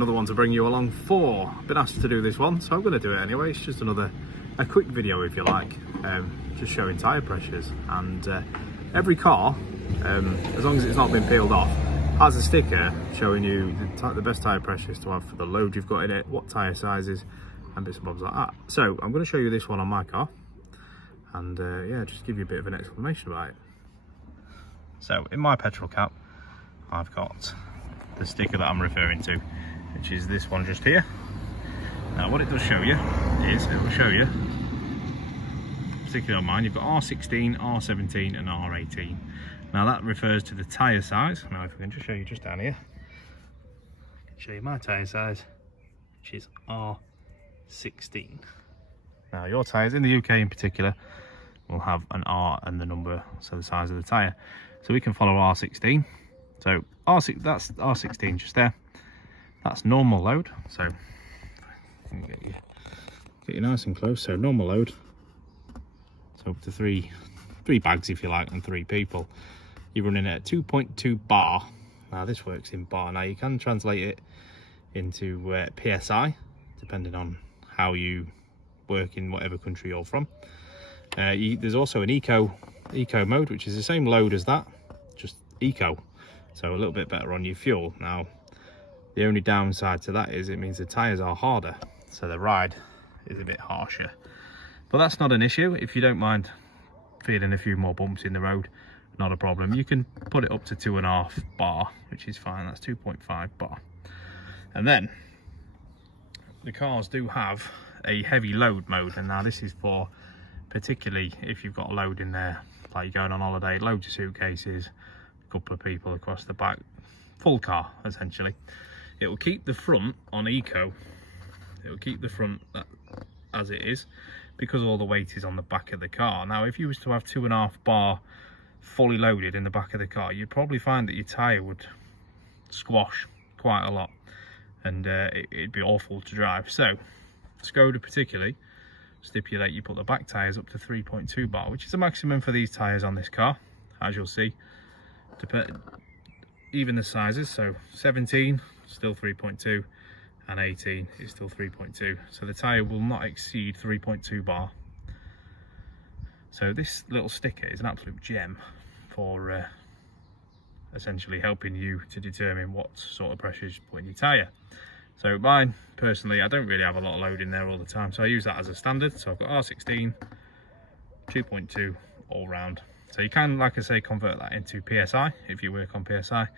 another one to bring you along for. Been asked to do this one, so I'm going to do it anyway. It's just a quick video, if you like, just showing tyre pressures. And every car, as long as it's not been peeled off, has a sticker showing you the best tyre pressures to have for the load you've got in it, what tyre sizes, and bits and bobs like that. So I'm going to show you this one on my car, and yeah, just give you a bit of an explanation about it. So in my petrol cap, I've got the sticker that I'm referring to, which is this one just here. Now what it does show you is, it will show you, particularly on mine, you've got R16, R17 and R18. Now that refers to the tyre size. Now if we can just show you just down here, I can show you my tyre size, which is R16. Now your tyres in the UK in particular will have an R and the number, so the size of the tyre. So we can follow R16. So R6, that's R16 just there. That's normal load. So get you nice and close. So normal load. So up to three bags if you like, and 3 people. You're running at 2.2 bar. Now this works in bar. Now you can translate it into PSI, depending on how you work in whatever country you're from. There's also an eco mode, which is the same load as that, just eco. So a little bit better on your fuel. Now the only downside to that is it means the tyres are harder, so the ride is a bit harsher. But that's not an issue if you don't mind feeling a few more bumps in the road. Not a problem. You can put it up to 2.5 bar, which is fine. That's 2.5 bar. And then the cars do have a heavy load mode, and now this is for particularly if you've got a load in there, like you're going on holiday, loads of suitcases, a couple of people across the back, full car essentially. It will keep the front on eco, it will keep the front as it is, because all the weight is on the back of the car. Now if you was to have 2.5 bar fully loaded in the back of the car, you'd probably find that your tyre would squash quite a lot, and it'd be awful to drive. So Skoda particularly stipulate you put the back tyres up to 3.2 bar, which is the maximum for these tyres on this car, as you'll see. Even the sizes, so 17 still 3.2 and 18 is still 3.2, so the tyre will not exceed 3.2 bar. So this little sticker is an absolute gem for essentially helping you to determine what sort of pressures you put in your tyre. So mine, personally, I don't really have a lot of load in there all the time, so I use that as a standard. So I've got R16, 2.2 all round. So you can, like I say, convert that into PSI if you work on PSI,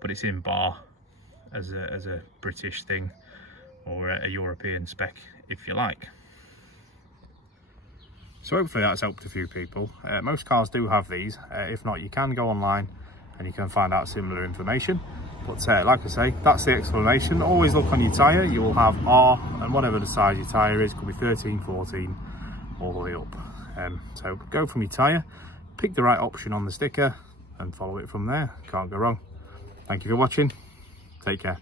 but it's in bar as a British thing, or a European spec if you like. So hopefully that's helped a few people. Most cars do have these. If not, you can go online and you can find out similar information. But like I say, that's the explanation. Always look on your tyre. You will have R, and whatever the size your tyre is, could be 13, 14, all the way up. So go from your tyre, pick the right option on the sticker, and follow it from there. Can't go wrong. Thank you for watching. Take care.